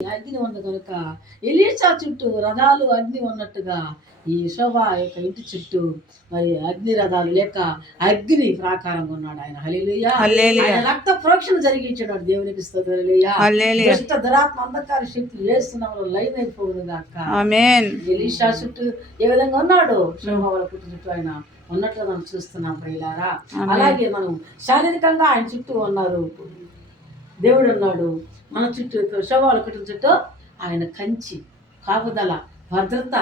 అగ్ని ఉంది కనుక ఎలీషా చుట్టూ రథాలు అగ్ని ఉన్నట్టుగా ఈ శోభ యొక్క ఇంటి చుట్టూ మరి అగ్ని రథాలు లేక అగ్ని ప్రాకారంగా ఉన్నాడు ఆయన. హల్లెలూయా. ఆయన రక్త ప్రోక్షణ జరిగించాడు. దేవునికి స్తోత్రం. హల్లెలూయా. దుష్ట దురాత్మ అంధకార శక్తులు వేస్తున్నాము లైన్ అయిపోవును గాక. ఆమేన్. ఎలీషా చుట్టూ ఏ విధంగా ఉన్నాడు శోభ వాళ్ళ పుట్టిన చుట్టూ ఆయన ఉన్నట్లు మనం చూస్తున్నాం ప్రియులారా. అలాగే మనం శారీరకంగా ఆయన చుట్టూ ఉన్నారు, దేవుడు ఉన్నాడు. మన చుట్టూ శోభాల కుటుంబం చుట్టూ ఆయన కంచి కాపుదల భద్రత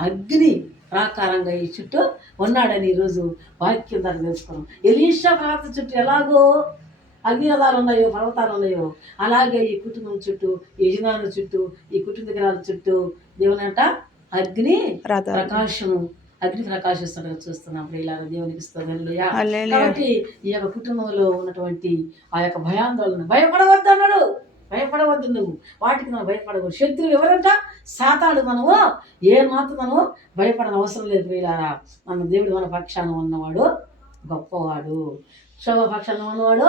అగ్ని ప్రాకారంగా ఈ చుట్టూ ఉన్నాడని ఈరోజు వాక్యం ద్వారా తెలుసుకున్నాం. ఎలీషా ప్రాంతం చుట్టూ ఎలాగో అగ్నిరథాలు ఉన్నాయో పర్వతాలు ఉన్నాయో అలాగే ఈ కుటుంబం చుట్టూ ఈ యజమానుల చుట్టూ ఈ కుటుంబ దగ్గర చుట్టూ దేవునంట అగ్ని ప్రకాశము అగ్ని ప్రకాశిస్తుండగా చూస్తున్నాం. ఇలా దేవునికి స్తోత్రములు. కాబట్టి ఈ యొక్క కుటుంబంలో ఉన్నటువంటి ఆ యొక్క భయాందోళన భయపడవద్దు అన్నాడు. భయపడవద్దు, నువ్వు వాటికి మనం భయపడకూడదు. శత్రువు ఎవరంట? సాతాడు. మనము ఏ మాత్రం మనము భయపడని అవసరం లేదు ప్రియులారా. మన దేవుడు మన పక్షాన ఉన్నవాడు గొప్పవాడు, శోభ పక్షాన ఉన్నవాడు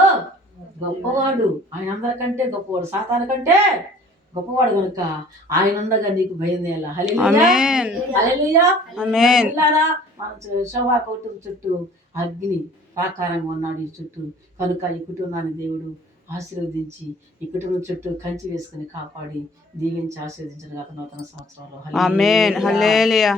గొప్పవాడు. ఆయన అందరికంటే గొప్పవాడు, సాతాను కంటే గొప్పవాడు కనుక ఆయన ఉండగా నీకు భయం చేయాలా. హల్లెలూయా. మన శోభా కుటుంబం చుట్టూ అగ్ని ప్రాకారంగా ఉన్నాడు ఈ చుట్టూ కనుక ఈ కుటుంబాన్ని దేవుడు ఆశీర్వదించి ఈ కుటుంబం చుట్టూ కంచి వేసుకుని కాపాడి దీవించి ఆశీర్వదించిన కాక నూతన సంవత్సరంలో. ఆమేన్. హల్లెలూయా.